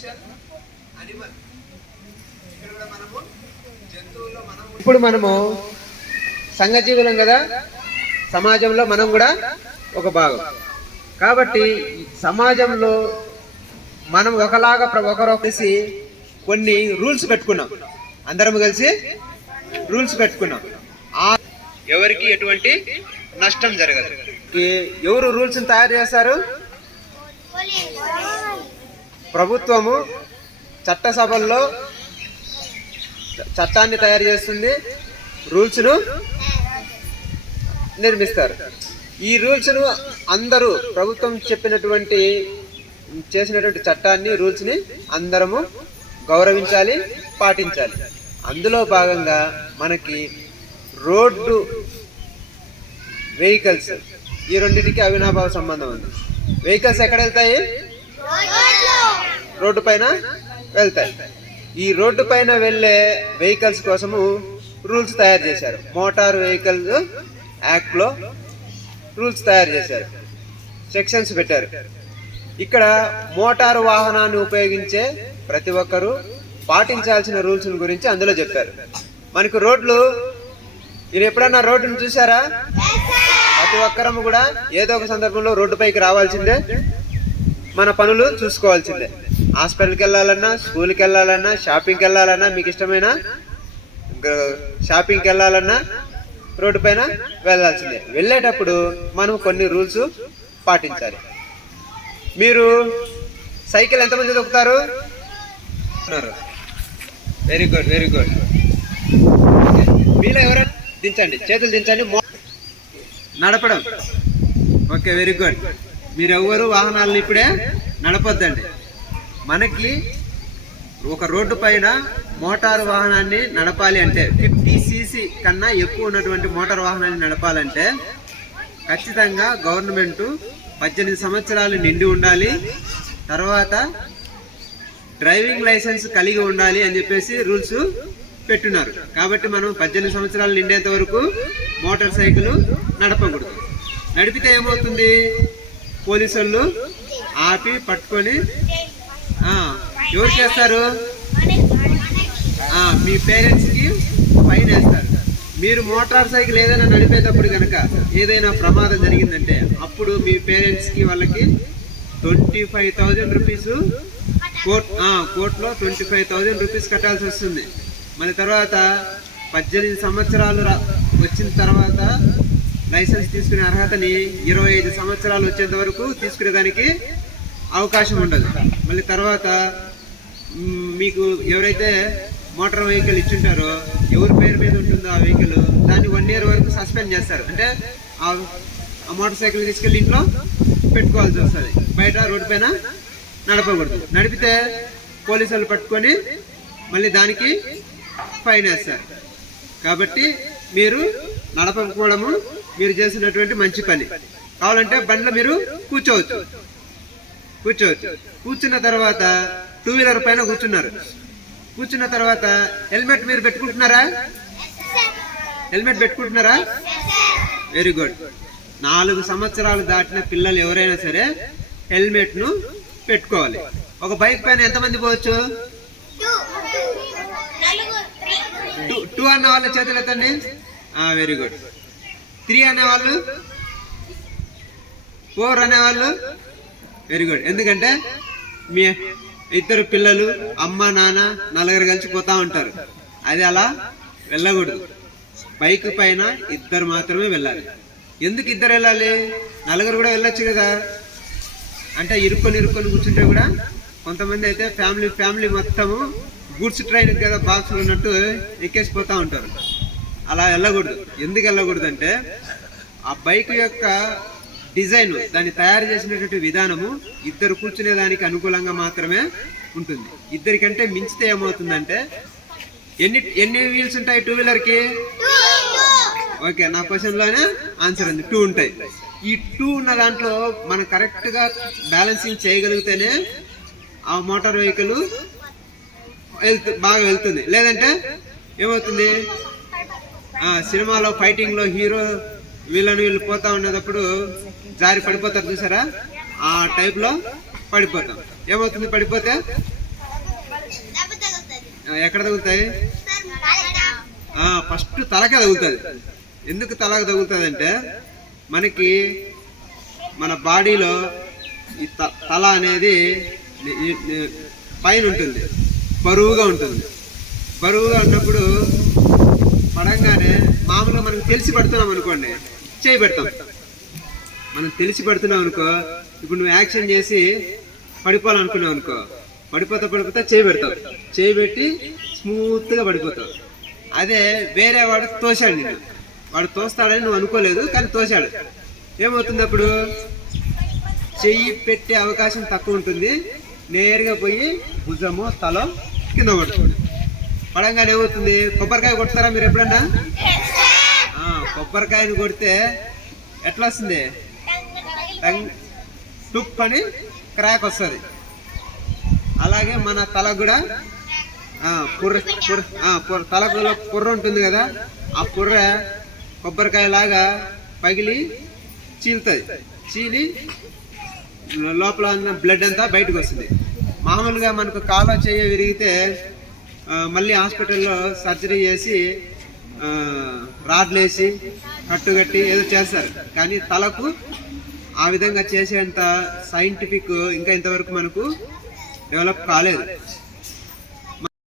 Social animal ఇక్కడ కూడా మనము జంతువుల్లో మనం ఇప్పుడు మనము సంఘజీవులం కదా? సమాజంలో మనం కూడా ఒక భాగం. కాబట్టి సమాజంలో మనం ఒకలాగా ఒకరు కలిసి కొన్ని రూల్స్ పెట్టుకున్నాం. అందరం కలిసి రూల్స్ పెట్టుకున్నాం. ఆ ఎవరికి ఎటువంటి నష్టం జరగదు. ఎవరు రూల్స్ తయారు చేస్తారు? ప్రభుత్వము చట్టసభల్లో చట్టాన్ని తయారు చేస్తుంది. రూల్స్ను నిర్మిస్తారు. ఈ రూల్స్ను అందరూ ప్రభుత్వం చెప్పినటువంటి చేసినటువంటి చట్టాన్ని రూల్స్ని అందరము గౌరవించాలి పాటించాలి. అందులో భాగంగా మనకి రోడ్డు వెహికల్స్ ఈ రెండింటికి అవినాభావ సంబంధం ఉంది. వెహికల్స్ ఎక్కడ వెళ్తాయి? రోడ్డు పైన వెళ్తాయి. ఈ రోడ్డు పైన వెళ్ళే వెహికల్స్ కోసము రూల్స్ తయారు చేశారు. మోటార్ వెహికల్స్ యాక్ట్లో రూల్స్ తయారు చేశారు. సెక్షన్స్ పెట్టారు. ఇక్కడ మోటారు వాహనాన్ని ఉపయోగించే ప్రతి ఒక్కరూ పాటించాల్సిన రూల్స్ గురించి అందులో చెప్పారు. మనకు రోడ్లు మీరు ఎప్పుడన్నా రోడ్డును చూసారా ప్రతి ఒక్కరము కూడా ఏదో ఒక సందర్భంలో రోడ్డుపైకి రావాల్సిందే. మన పనులు చూసుకోవాల్సిందే. హాస్పిటల్కి వెళ్ళాలన్నా స్కూల్కి వెళ్ళాలన్నా షాపింగ్కి వెళ్ళాలన్నా మీకు ఇష్టమైన షాపింగ్కి వెళ్ళాలన్నా రోడ్డు పైన వెళ్ళాల్సిందే. వెళ్ళేటప్పుడు మనం కొన్ని రూల్స్ పాటించాలి. మీరు సైకిల్ ఎంతమంది దొక్కుతారు? Very good very good. మీలో ఎవరైనా దించండి. చేతులు దించండి. నడపడం. Okay very good. మీరెవ్వరు వాహనాలను ఇప్పుడే నడపొద్దండి. మనకి ఒక రోడ్డు పైన మోటారు వాహనాన్ని నడపాలి అంటే ఫిఫ్టీ సీసీ కన్నా ఎక్కువ ఉన్నటువంటి మోటార్ వాహనాన్ని నడపాలంటే ఖచ్చితంగా గవర్నమెంట్ పద్దెనిమిది సంవత్సరాలు నిండి ఉండాలి. తర్వాత డ్రైవింగ్ లైసెన్స్ కలిగి ఉండాలి అని చెప్పేసి రూల్స్ పెట్టున్నారు. కాబట్టి మనం పద్దెనిమిది సంవత్సరాలు నిండేంత వరకు మోటార్ సైకిల్ నడపకూడదు. నడిపితే ఏమవుతుంది? పోలీసు వాళ్ళు ఆపి పట్టుకొని ఎవరు చేస్తారు? మీ పేరెంట్స్కి ఫైన్ వేస్తారు. మీరు మోటార్ సైకిల్ ఏదైనా నడిపేటప్పుడు కనుక ఏదైనా ప్రమాదం జరిగిందంటే అప్పుడు మీ పేరెంట్స్కి వాళ్ళకి twenty five thousand rupees court కోర్టులో ట్వంటీ ఫైవ్ థౌజండ్ రూపీస్ కట్టాల్సి వస్తుంది. మన తర్వాత పద్దెనిమిది సంవత్సరాలు వచ్చిన తర్వాత లైసెన్స్ తీసుకునే అర్హతని ఇరవై ఐదు సంవత్సరాలు వచ్చేంత వరకు తీసుకునేదానికి అవకాశం ఉండదు. మళ్ళీ తర్వాత మీకు ఎవరైతే మోటార్ వెహికల్ ఇచ్చుంటారో ఎవరి పేరు మీద ఉంటుందో ఆ వెహికల్ దాన్ని వన్ ఇయర్ వరకు సస్పెండ్ చేస్తారు. అంటే ఆ మోటార్ సైకిల్ తీసుకెళ్ళి ఇంట్లో పెట్టుకోవాల్సి వస్తుంది. బయట రోడ్డు పైన నడపకూడదు. నడిపితే పోలీసులు పట్టుకొని మళ్ళీ దానికి ఫైన్ వేస్తారు. కాబట్టి మీరు నడపకపోవడము మీరు చేసినటువంటి మంచి పని. కావాలంటే బండ్లో మీరు కూర్చోవచ్చు. కూర్చోవచ్చు. కూర్చున్న తర్వాత టూ వీలర్ పైన కూర్చున్నారు. కూర్చున్న తర్వాత హెల్మెట్ మీరు పెట్టుకుంటున్నారా? హెల్మెట్ పెట్టుకుంటున్నారా? వెరీ గుడ్ నాలుగు సంవత్సరాలు దాటిన పిల్లలు ఎవరైనా సరే హెల్మెట్ను పెట్టుకోవాలి. ఒక బైక్ పైన ఎంతమంది పోవచ్చు? టూ టూ అన్న వాళ్ళ చేతులు ఎత్తండి వెరీ గుడ్ త్రీ అనే వాళ్ళు ఫోర్ అనే వాళ్ళు వెరీ గుడ్ ఎందుకంటే మీ ఇద్దరు పిల్లలు అమ్మ నాన్న నలుగురు కలిసి పోతా ఉంటారు. అది అలా వెళ్ళకూడదు. బైక్ పైన ఇద్దరు మాత్రమే వెళ్ళాలి. ఎందుకు ఇద్దరు వెళ్ళాలి? నలుగురు కూడా వెళ్ళొచ్చు కదా. అంటే ఇరుక్కొని ఇరుక్కొని కూర్చుంటే కూడా కొంతమంది అయితే ఫ్యామిలీ ఫ్యామిలీ మొత్తము గూడ్స్ ట్రైన్ కదా బాక్స్ ఉన్నట్టు ఎక్కేసిపోతూ ఉంటారు. అలా వెళ్ళకూడదు. ఎందుకు వెళ్ళకూడదు అంటే ఆ బైక్ యొక్క డిజైన్ దాన్ని తయారు చేసినటువంటి విధానము ఇద్దరు కూర్చునే దానికి అనుకూలంగా మాత్రమే ఉంటుంది. ఇద్దరికంటే మించితే ఏమవుతుందంటే ఎన్ని ఎన్ని వీల్స్ ఉంటాయి టూ వీలర్కి ఓకే నా క్వశ్చన్లోనే ఆన్సర్ ఉంది. టూ ఉంటాయి. ఈ టూ ఉన్న దాంట్లో మనం కరెక్ట్గా బ్యాలెన్సింగ్ చేయగలిగితేనే ఆ మోటార్ వెహికల్ వెళ్తు బాగా వెళ్తుంది. లేదంటే ఏమవుతుంది? సినిమాలో ఫైటింగ్లో హీరో వీళ్ళని వీళ్ళు పోతా ఉన్నప్పుడు జారి పడిపోతారు చూసారా? ఆ టైప్లో పడిపోతాం. ఏమవుతుంది పడిపోతే? ఎక్కడ తగులుతాయి? ఫస్ట్ తలకే తగులుతుంది. ఎందుకు తలకు తగులుతుంది అంటే మనకి మన బాడీలో ఈ త- తల అనేది పైన ఉంటుంది. బరువుగా ఉంటుంది. బరువుగా ఉన్నప్పుడు పడంగానే మామూలుగా మనకు తెలిసి పడుతున్నాం అనుకోండి చేయి పెడతాం మనం తెలిసి పడుతున్నాం అనుకో ఇప్పుడు నువ్వు యాక్షన్ చేసి పడిపోవాలనుకున్నావు అనుకో పడిపోతా పడిపోతా చేయి పెడతావు చేయి పెట్టి స్మూత్గా పడిపోతావు. అదే వేరే వాడు తోశాడు నిన్ను. వాడు తోస్తాడని నువ్వు అనుకోలేదు కానీ తోశాడు. ఏమవుతుంది అప్పుడు? చెయ్యి పెట్టే అవకాశం తక్కువ ఉంటుంది. నేరుగా పోయి భుజము తల కింద పడుతుంది. పడంగానే ఏమవుతుంది కొబ్బరికాయ కొడతారా మీరు ఎప్పుడన్నా? కొబ్బరికాయని కొడితే ఎట్లా వస్తుంది? టంగ్ టుప్ అని క్రాక్ వస్తుంది. అలాగే మన తల కూడా పుర్ర పుర్ర పుర్ర పుర్ర ఉంటుంది కదా ఆ పుర్ర కొబ్బరికాయ లాగా పగిలి చీలుతుంది. చీలి లోపల ఉన్న బ్లడ్ అంతా బయటకు వస్తుంది. మామూలుగా మనకు కాలో చేయ విరిగితే మళ్ళీ హాస్పిటల్లో సర్జరీ చేసి రాడ్లేసి కట్టుగట్టి కట్టుకట్టి ఏదో చేస్తారు. కానీ తలకు ఆ విధంగా చేసేంత సైంటిఫిక్ ఇంకా ఇంతవరకు మనకు డెవలప్ కాలేదు.